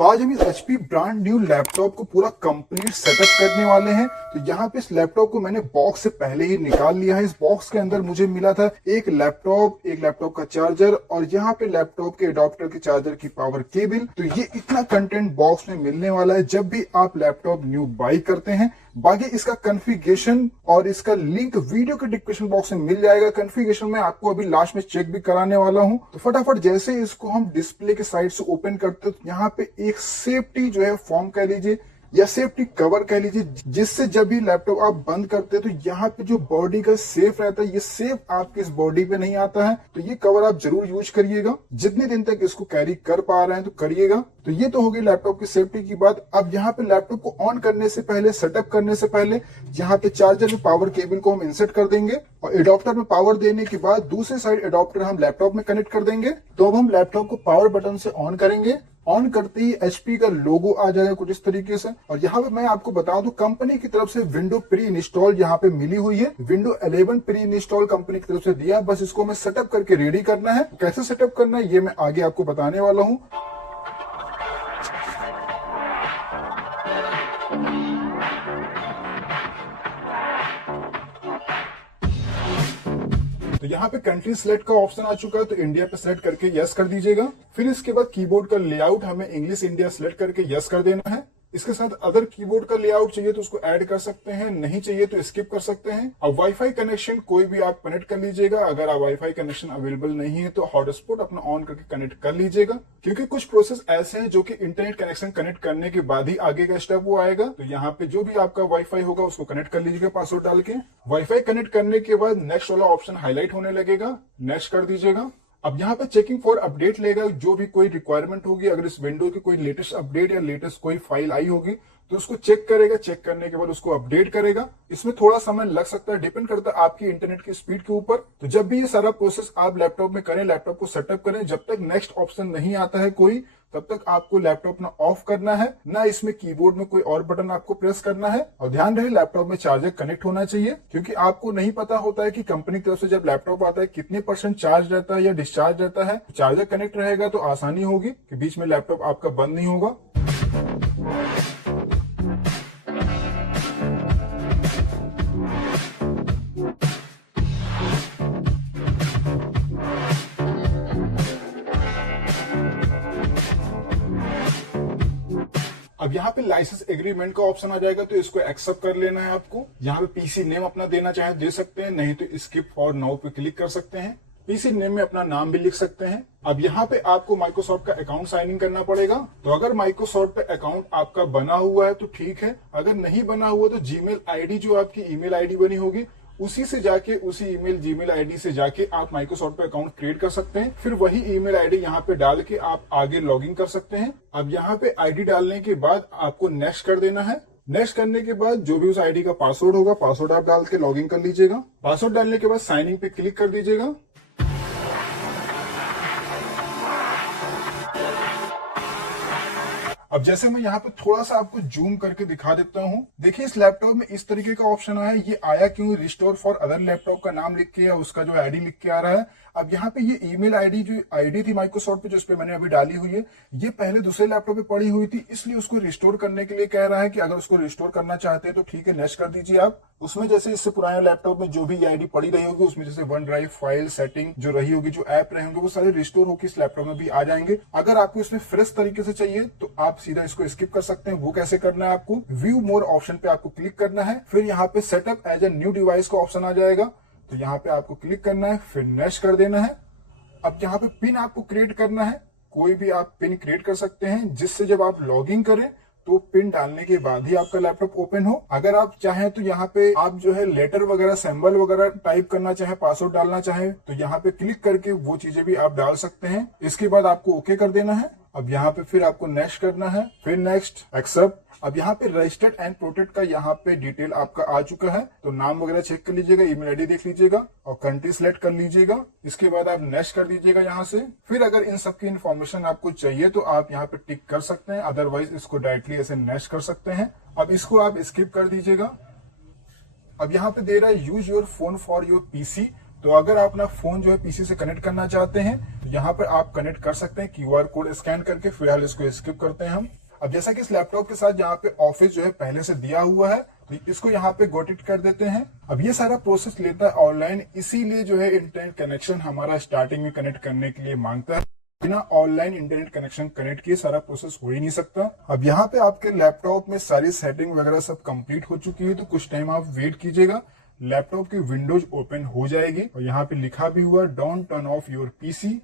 तो आज हम इस HP ब्रांड न्यू लैपटॉप को पूरा कंप्लीट सेटअप करने वाले हैं। तो यहाँ पे इस लैपटॉप को मैंने बॉक्स से पहले ही निकाल लिया है। इस बॉक्स के अंदर मुझे मिला था एक लैपटॉप का चार्जर और यहाँ पे लैपटॉप के अडॉप्टर के चार्जर की पावर केबल। तो ये इतना कंटेंट बॉक्स में मिलने वाला है जब भी आप लैपटॉप न्यू बाई करते हैं। बाकी इसका कॉन्फ़िगरेशन और इसका लिंक वीडियो के डिस्क्रिप्शन बॉक्स में मिल जाएगा। कॉन्फ़िगरेशन में आपको अभी लास्ट में चेक भी कराने वाला हूं। तो फटाफट जैसे इसको हम डिस्प्ले के साइड से ओपन करते हैं तो यहाँ पे एक सेफ्टी जो है फॉर्म कह लीजिए या सेफ्टी कवर कह लीजिए, जिससे जब भी लैपटॉप आप बंद करते हैं तो यहाँ पे जो बॉडी का सेफ रहता है, ये सेफ आपके इस बॉडी पे नहीं आता है। तो ये कवर आप जरूर यूज करिएगा, जितने दिन तक इसको कैरी कर पा रहे हैं तो करिएगा। तो ये तो हो गई लैपटॉप की सेफ्टी की बात। अब यहाँ पे लैपटॉप को ऑन करने से पहले, सेटअप करने से पहले यहाँ पे चार्जर में पावर केबल को हम इंसर्ट कर देंगे और एडॉप्टर में पावर देने के बाद दूसरे साइड एडॉप्टर हम लैपटॉप में कनेक्ट कर देंगे। तो अब हम लैपटॉप को पावर बटन से ऑन करेंगे। ऑन करते ही HP का लोगो आ जाएगा कुछ इस तरीके से। और यहाँ पे मैं आपको बता दूं, कंपनी की तरफ से विंडो प्री इंस्टॉल यहाँ पे मिली हुई है। विंडो 11 प्री इंस्टॉल कंपनी की तरफ से दिया, बस इसको हमें सेटअप करके रेडी करना है। कैसे सेटअप करना है ये मैं आगे आपको बताने वाला हूँ। तो यहाँ पे कंट्री सिलेक्ट का ऑप्शन आ चुका है, तो इंडिया पे सेलेक्ट करके यस कर दीजिएगा। फिर इसके बाद कीबोर्ड का लेआउट हमें इंग्लिश इंडिया सिलेक्ट करके यस कर देना है। इसके साथ अदर कीबोर्ड का लेआउट चाहिए तो उसको ऐड कर सकते हैं, नहीं चाहिए तो स्किप कर सकते हैं। अब वाईफाई कनेक्शन कोई भी आप कनेक्ट कर लीजिएगा। अगर आप वाईफाई कनेक्शन अवेलेबल नहीं है तो हॉटस्पॉट अपना ऑन करके कनेक्ट कर लीजिएगा, क्योंकि कुछ प्रोसेस ऐसे हैं जो कि इंटरनेट कनेक्शन कनेक्ट करने के बाद ही आगे का स्टेप वो आएगा। तो यहाँ पे जो भी आपका वाईफाई होगा उसको कनेक्ट कर लीजिएगा पासवर्ड डाल के। वाईफाई कनेक्ट करने के बाद नेक्स्ट वाला ऑप्शन हाईलाइट होने लगेगा, नेक्स्ट कर दीजिएगा। अब यहाँ पे चेकिंग फॉर अपडेट लेगा, जो भी कोई रिक्वायरमेंट होगी, अगर इस विंडो की कोई लेटेस्ट अपडेट या लेटेस्ट कोई फाइल आई होगी तो उसको चेक करेगा। चेक करने के बाद उसको अपडेट करेगा। इसमें थोड़ा समय लग सकता है, डिपेंड करता है आपकी इंटरनेट की स्पीड के ऊपर। तो जब भी ये सारा प्रोसेस आप लैपटॉप में करें, लैपटॉप को सेटअप करें, जब तक नेक्स्ट ऑप्शन नहीं आता है कोई, तब तक आपको लैपटॉप ना ऑफ करना है, ना इसमें कीबोर्ड में कोई और बटन आपको प्रेस करना है। और ध्यान रहे लैपटॉप में चार्जर कनेक्ट होना चाहिए, क्योंकि आपको नहीं पता होता है कि कंपनी की तरफ से जब लैपटॉप आता है कितने % चार्ज रहता है या डिस्चार्ज रहता है। चार्जर कनेक्ट रहेगा तो आसानी होगी कि बीच में लैपटॉप आपका बंद नहीं होगा। अब यहाँ पे लाइसेंस एग्रीमेंट का ऑप्शन आ जाएगा, तो इसको एक्सेप्ट कर लेना है आपको। यहाँ पे पीसी नेम अपना देना चाहे दे सकते हैं, नहीं तो स्किप फॉर नाउ पे क्लिक कर सकते हैं। पीसी नेम में अपना नाम भी लिख सकते हैं। अब यहाँ पे आपको माइक्रोसॉफ्ट का अकाउंट साइन इन करना पड़ेगा। तो अगर माइक्रोसॉफ्ट पे अकाउंट आपका बना हुआ है तो ठीक है, अगर नहीं बना हुआ तो जीमेल आईडी जो आपकी ईमेल आईडी बनी होगी उसी से जाके, उसी जीमेल आईडी से जाके आप माइक्रोसॉफ्ट पे अकाउंट क्रिएट कर सकते हैं। फिर वही ईमेल आईडी यहाँ पे डाल के आप आगे लॉगिन कर सकते हैं। अब यहाँ पे आईडी डालने के बाद आपको नेक्स्ट कर देना है। नेक्स्ट करने के बाद जो भी उस आईडी का पासवर्ड होगा, पासवर्ड आप डाल के लॉगिन कर लीजिएगा। पासवर्ड डालने के बाद साइन इन पे क्लिक कर दीजिएगा। अब जैसे मैं यहाँ पे थोड़ा सा आपको जूम करके दिखा देता हूँ। देखिए इस लैपटॉप में इस तरीके का ऑप्शन आया है। ये आया क्यों? रिस्टोर फॉर अदर लैपटॉप का नाम लिख के या उसका जो आईडी लिख के आ रहा है। अब यहाँ पे ये ईमेल आईडी जो आईडी थी माइक्रोसॉफ्ट पे, जो इस पे मैंने अभी डाली हुई है, ये पहले दूसरे लैपटॉप पे पड़ी हुई थी, इसलिए उसको रिस्टोर करने के लिए कह रहा है कि अगर उसको रिस्टोर करना चाहते हैं तो ठीक है, नेक्स्ट कर दीजिए आप। उसमें जैसे इससे पुराने लैपटॉप में जो भी आईडी पड़ी रही होगी, उसमें जैसे वन ड्राइव, फाइल, सेटिंग जो रही होगी, जो ऐप रहे होंगे, वो सारे रिस्टोर होकर इस लैपटॉप में भी आ जाएंगे। अगर आपको इसमें फ्रेश तरीके से चाहिए तो आप सीधा इसको स्किप कर सकते हैं। वो कैसे करना है? आपको व्यू मोर ऑप्शन पे आपको क्लिक करना है। फिर यहाँ पे setup as a new device का ऑप्शन आ जाएगा, तो यहाँ पे आपको क्लिक करना है, फिर नेक्स्ट कर देना है। अब यहाँ पे पिन आपको क्रिएट करना है। कोई भी आप पिन क्रिएट कर सकते हैं, जिससे जब आप लॉगिन करें तो पिन डालने के बाद ही आपका लैपटॉप ओपन हो। अगर आप चाहें तो यहाँ पे आप जो है लेटर वगैरह, सिंबल वगैरह टाइप करना चाहे, पासवर्ड डालना चाहे तो यहाँ पे क्लिक करके वो चीजें भी आप डाल सकते हैं। इसके बाद आपको ओके कर देना है। अब यहाँ पे फिर आपको नेक्स्ट करना है, फिर नेक्स्ट, एक्सेप्ट। अब यहाँ पे रजिस्टर्ड एंड प्रोटेक्ट का यहाँ पे डिटेल आपका आ चुका है, तो नाम वगैरह चेक कर लीजिएगा, ईमेल आईडी देख लीजिएगा और कंट्री सिलेक्ट कर लीजिएगा। इसके बाद आप नेक्स्ट कर दीजिएगा यहाँ से। फिर अगर इन सब की इन्फॉर्मेशन आपको चाहिए तो आप यहाँ पे टिक कर सकते हैं, अदरवाइज इसको डायरेक्टली ऐसे नेक्स्ट कर सकते हैं। अब इसको आप स्किप कर दीजिएगा। अब यहाँ पे दे रहा है use your phone for your PC, तो अगर आप अपना फोन जो है पीसी से कनेक्ट करना चाहते हैं तो यहाँ पर आप कनेक्ट कर सकते हैं क्यूआर कोड स्कैन करके। फिलहाल इसको स्किप करते हैं हम। अब जैसा कि इस लैपटॉप के साथ यहाँ पे ऑफिस जो है पहले से दिया हुआ है, तो इसको यहाँ पे गोट इट कर देते हैं। अब ये सारा प्रोसेस लेता है ऑनलाइन, इसीलिए जो है इंटरनेट कनेक्शन हमारा स्टार्टिंग में कनेक्ट करने के लिए मांगता है। बिना ऑनलाइन इंटरनेट कनेक्शन कनेक्ट किए सारा प्रोसेस हो ही नहीं सकता। अब यहाँ पे आपके लैपटॉप में सारी सेटिंग वगैरह सब कंप्लीट हो चुकी है, तो कुछ टाइम आप वेट कीजिएगा, लैपटॉप की विंडोज ओपन हो जाएगी और यहाँ पे लिखा भी हुआ don't turn off your PC.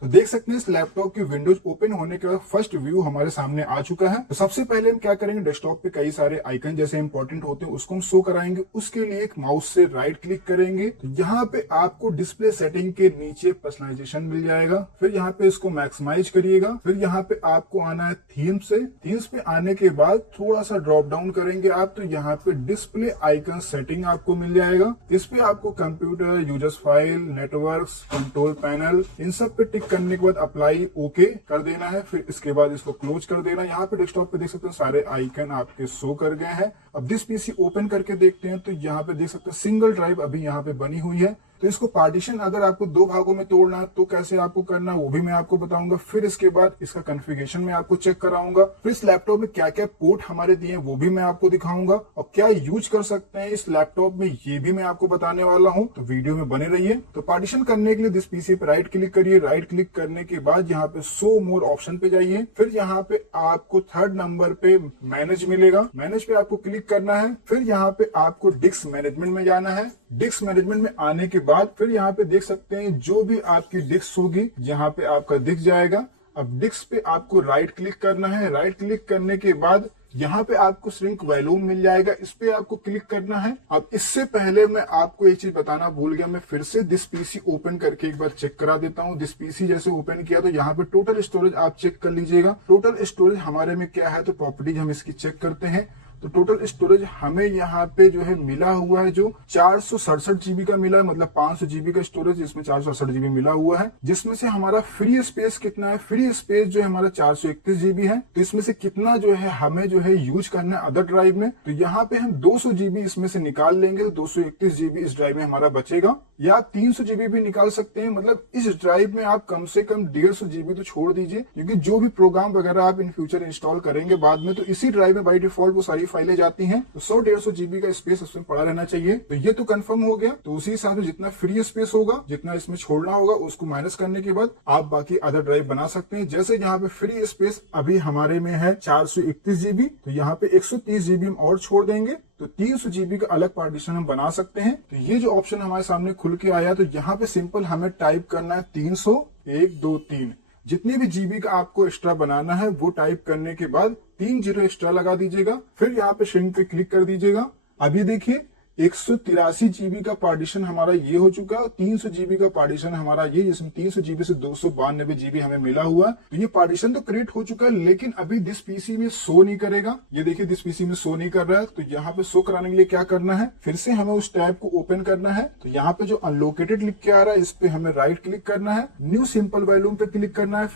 तो देख सकते हैं इस लैपटॉप की विंडोज ओपन होने के बाद फर्स्ट व्यू हमारे सामने आ चुका है। तो सबसे पहले हम क्या करेंगे, डेस्कटॉप पे कई सारे आइकन जैसे इंपॉर्टेंट होते हैं उसको हम शो कराएंगे। उसके लिए एक माउस से राइट क्लिक करेंगे, तो यहाँ पे आपको डिस्प्ले सेटिंग के नीचे पर्सनलाइजेशन मिल जाएगा। फिर यहाँ पे इसको मैक्सिमाइज करिएगा। फिर यहाँ पे आपको आना है थीम से। थीम्स पे आने के बाद थोड़ा सा ड्रॉप डाउन करेंगे आप, तो यहाँ पे डिस्प्ले आइकन सेटिंग आपको मिल जाएगा। इस पे आपको computer, users file, networks, control panel, इन सब पे टिक करने के बाद अप्लाई ओके कर देना है। फिर इसके बाद इसको क्लोज कर देना। यहाँ पे डेस्कटॉप पे देख सकते हैं सारे आइकन आपके शो कर गए हैं। अब दिस पीसी ओपन करके देखते हैं, तो यहाँ पे देख सकते हैं सिंगल ड्राइव अभी यहाँ पे बनी हुई है। तो इसको पार्टीशन अगर आपको दो भागों में तोड़ना है तो कैसे आपको करना है वो भी मैं आपको बताऊंगा। फिर इसके बाद इसका कॉन्फ़िगरेशन मैं आपको चेक कराऊंगा। फिर इस लैपटॉप में क्या क्या पोर्ट हमारे दिए हैं वो भी मैं आपको दिखाऊंगा, और क्या यूज कर सकते हैं इस लैपटॉप में ये भी मैं आपको बताने वाला हूँ। तो वीडियो में बने रहिए। तो पार्टीशन करने के लिए दिस पीसी पे राइट क्लिक करिए। राइट क्लिक करने के बाद यहाँ पे शो मोर ऑप्शन पे जाइए। फिर यहाँ पे आपको थर्ड नंबर पे मैनेज मिलेगा, मैनेज पे आपको क्लिक करना है। फिर यहाँ पे आपको डिस्क मैनेजमेंट में जाना है। डिस्क मैनेजमेंट में आने के बाद फिर यहाँ पे देख सकते हैं जो भी आपकी डिस्क होगी यहाँ पे आपका दिख जाएगा। अब डिस्क पे आपको राइट क्लिक करना है। राइट क्लिक करने के बाद यहाँ पे आपको श्रिंक वॉल्यूम मिल जाएगा, इस पे आपको क्लिक करना है। अब इससे पहले मैं आपको एक चीज बताना भूल गया, मैं फिर से दिस पीसी ओपन करके एक बार चेक करा देता हूँ। दिस पीसी जैसे ओपन किया तो यहाँ पे टोटल स्टोरेज आप चेक कर लीजिएगा। टोटल स्टोरेज हमारे में क्या है, तो प्रॉपर्टीज हम इसकी चेक करते हैं। तो टोटल स्टोरेज हमें यहाँ पे जो है मिला हुआ है जो 467 जीबी का मिला है, मतलब 500 जीबी का स्टोरेज, इसमें 467 जीबी मिला हुआ है। जिसमें से हमारा फ्री स्पेस कितना है, फ्री स्पेस जो है हमारा 431 जीबी है। तो इसमें से कितना जो है हमें जो है यूज करना है अदर ड्राइव में, तो यहाँ पे हम 200 जीबी इसमें से निकाल लेंगे, तो 231 जीबी इस ड्राइव में हमारा बचेगा। या आप 300 जीबी भी निकाल सकते हैं, मतलब इस ड्राइव में आप कम से कम 150 जीबी तो छोड़ दीजिए, क्योंकि जो भी प्रोग्राम वगैरह आप इन फ्यूचर इंस्टॉल करेंगे बाद में, तो इसी ड्राइव में बाय डिफॉल्ट वो सारी फाइलें जाती हैं। तो 100-150 जीबी का स्पेस उसमें पड़ा रहना चाहिए। तो ये तो कंफर्म हो गया। तो उसी हिसाब से जितना फ्री स्पेस होगा, जितना इसमें छोड़ना होगा, उसको माइनस करने के बाद आप बाकी अदर ड्राइव बना सकते हैं। जैसे यहाँ पे फ्री स्पेस अभी हमारे में है 431 जीबी, तो यहाँ पे 130 जीबी हम और छोड़ देंगे, तो 300 जीबी का अलग पार्टीशन हम बना सकते हैं। तो ये जो ऑप्शन हमारे सामने खुल के आया, तो यहाँ पे सिंपल हमें टाइप करना है 300 1 2 3। जितने भी जीबी का आपको एक्स्ट्रा बनाना है वो टाइप करने के बाद 3 जीरो एक्स्ट्रा लगा दीजिएगा। फिर यहाँ पे श्रिंक पे क्लिक कर दीजिएगा। अभी देखिए 183 जीबी का पार्टीशन हमारा ये हो चुका है, 300 जीबी का पार्टीशन हमारा ये, जिसमें 300 जीबी से 292 जीबी हमें मिला हुआ है। तो ये पार्टीशन तो क्रिएट हो चुका है, लेकिन अभी दिस पीसी में शो नहीं करेगा। ये देखिए दिस पीसी में शो नहीं कर रहा है। तो यहाँ पे शो कराने के लिए क्या करना है, फिर से हमें उस टैब को ओपन करना है। तो यहाँ पे जो अनलोकेटेड लिख के आ रहा है इस पे हमें राइट क्लिक करना है, न्यू सिंपल वॉल्यूम पे क्लिक करना है,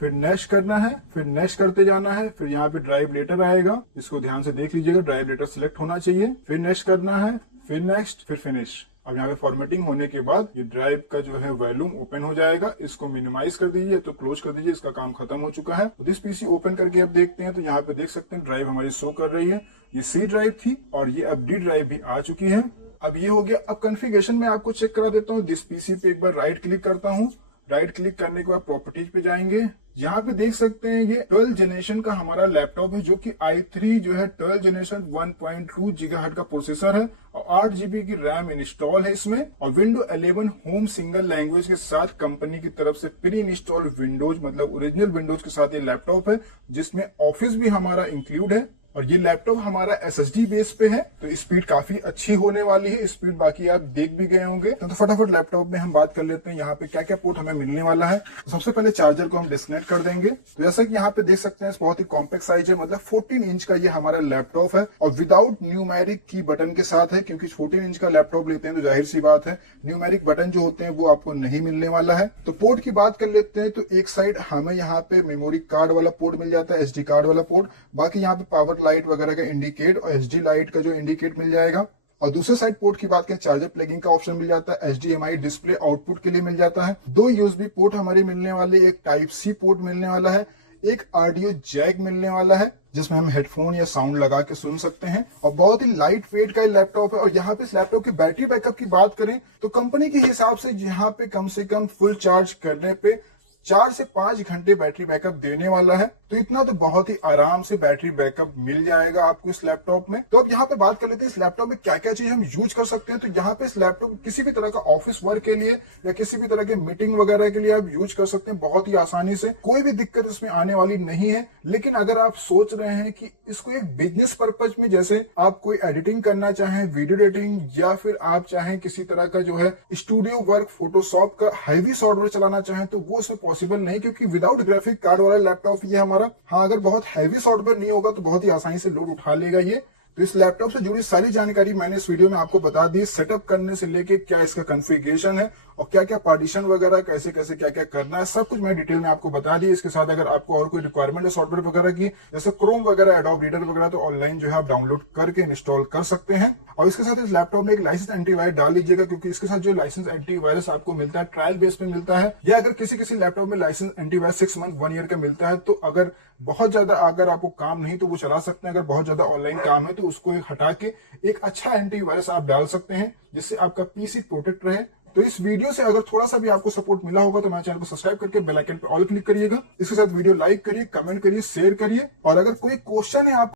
फिर नेक्स्ट करना है, फिर नेक्स्ट करते जाना है। फिर यहाँ पे ड्राइव लेटर आएगा, इसको ध्यान से देख लीजिएगा, ड्राइव लेटर सिलेक्ट होना चाहिए। फिर नेक्स्ट करना है, फिर नेक्स्ट, फिर फिनिश। अब यहाँ पे फॉर्मेटिंग होने के बाद ये ड्राइव का जो है वॉल्यूम ओपन हो जाएगा। इसको मिनिमाइज कर दीजिए, तो क्लोज कर दीजिए, इसका काम खत्म हो चुका है। तो दिस पीसी ओपन करके अब देखते हैं, तो यहाँ पे देख सकते हैं ड्राइव हमारी शो कर रही है। ये सी ड्राइव थी और ये अब डी ड्राइव भी आ चुकी है। अब ये हो गया। अब कॉन्फ़िगरेशन में आपको चेक करा देता हूँ। दिस पीसी पे एक बार राइट क्लिक करता हूँ। राइट क्लिक करने के बाद प्रॉपर्टीज पे जाएंगे। यहाँ पे देख सकते हैं ये 12 जनरेशन का हमारा लैपटॉप है, जो कि i3 जो है 12 जनरेशन 1.2 गीगाहर्ट्ज का प्रोसेसर है और 8 जीबी की रैम इंस्टॉल है इसमें। और विंडो 11 होम सिंगल लैंग्वेज के साथ कंपनी की तरफ से प्री इंस्टॉल विंडोज, मतलब ओरिजिनल विंडोज के साथ ये लैपटॉप है, जिसमें ऑफिस भी हमारा इंक्लूड है। और ये लैपटॉप हमारा SSD बेस पे है, तो स्पीड काफी अच्छी होने वाली है। स्पीड बाकी आप देख भी गए होंगे। तो फटाफट लैपटॉप में हम बात कर लेते हैं यहाँ पे क्या क्या पोर्ट हमें मिलने वाला है। तो सबसे पहले चार्जर को हम डिस्कनेक्ट कर देंगे। तो जैसा कि यहाँ पे देख सकते हैं बहुत ही कॉम्पैक्ट साइज है, मतलब 14 इंच का ये हमारा लैपटॉप है और विदाउट न्यूमेरिक की बटन के साथ है, क्योंकि 14 इंच का लैपटॉप लेते हैं तो जाहिर सी बात है न्यूमेरिक बटन जो होते हैं वो आपको नहीं मिलने वाला है। तो पोर्ट की बात कर लेते हैं। तो एक साइड हमें यहाँ पे मेमोरी कार्ड वाला पोर्ट मिल जाता है, SD कार्ड वाला पोर्ट। बाकी यहाँ पे पावर लाइट वगैरह का इंडिकेट और SD लाइट का जो इंडिकेट मिल जाएगा। और दूसरे साइड पोर्ट की बात करें, चार्जर प्लगिंग का ऑप्शन मिल जाता है, HDMI डिस्प्ले आउटपुट के लिए मिल जाता है, 2 USB पोर्ट हमारे मिलने वाले, एक Type-C पोर्ट मिलने वाला है, एक ऑडियो जैक मिलने वाला है जिसमें हम हेडफोन या साउंड लगा के सुन सकते हैं। और बहुत ही लाइट वेट का लैपटॉप है। और यहाँ पे इस लैपटॉप की बैटरी बैकअप की बात करें तो कंपनी के हिसाब से यहाँ पे कम से कम फुल चार्ज करने पे 4 से 5 घंटे बैटरी बैकअप देने वाला है। तो इतना तो बहुत ही आराम से बैटरी बैकअप मिल जाएगा आपको इस लैपटॉप में। तो अब यहाँ पे बात कर लेते हैं इस लैपटॉप में क्या क्या चीज हम यूज कर सकते हैं। तो यहाँ पे इस लैपटॉप किसी भी तरह का ऑफिस वर्क के लिए या किसी भी तरह के मीटिंग वगैरह के लिए आप यूज कर सकते हैं बहुत ही आसानी से, कोई भी दिक्कत इसमें आने वाली नहीं है। लेकिन अगर आप सोच रहे हैं कि इसको एक बिजनेस पर्पज में, जैसे आप कोई एडिटिंग करना चाहें, वीडियो एडिटिंग, या फिर आप चाहें किसी तरह का जो है स्टूडियो वर्क, फोटोशॉप का हैवी सॉफ्टवेयर चलाना चाहें, तो वो इसमें पॉसिबल नहीं, क्योंकि विदाउट ग्राफिक कार्ड वाला लैपटॉप ये हमारा। हाँ, अगर बहुत हैवी सॉफ्टवेयर नहीं होगा तो बहुत ही आसानी से लोड उठा लेगा ये। तो इस लैपटॉप से जुड़ी सारी जानकारी मैंने इस वीडियो में आपको बता दी, सेटअप करने से लेके क्या इसका कॉन्फ़िगरेशन है और क्या क्या पार्टीशन वगैरह कैसे कैसे क्या क्या करना है, सब कुछ मैं डिटेल में आपको बता दी। इसके साथ अगर आपको और कोई रिक्वायरमेंट है सॉफ्टवेयर वगैरह की, जैसे क्रोम वगैरह, एडोब रीडर वगैरह, तो ऑनलाइन जो है आप डाउनलोड करके इंस्टॉल कर सकते हैं। और इसके साथ इस लैपटॉप में एक लाइसेंस एंटीवायरस डाल लीजिएगा, क्योंकि इसके साथ जो लाइसेंस एंटीवायरस आपको मिलता है ट्रायल बेस पे मिलता है, या अगर किसी लैपटॉप में लाइसेंस एंटीवायरस 6 मंथ 1 ईयर का मिलता है, तो अगर बहुत ज्यादा अगर आपको काम नहीं तो वो चला सकते हैं। अगर बहुत ज्यादा ऑनलाइन काम है तो उसको हटा के एक अच्छा एंटीवायरस आप डाल सकते हैं, जिससे आपका पीसी प्रोटेक्ट रहे। तो इस वीडियो से अगर थोड़ा सा भी आपको सपोर्ट मिला होगा तो हमारे चैनल को सब्सक्राइब करके बेल आइकन पे ऑल क्लिक करिएगा। इसके साथ वीडियो लाइक करिए, कमेंट करिए, शेयर करिए। और अगर कोई क्वेश्चन है आप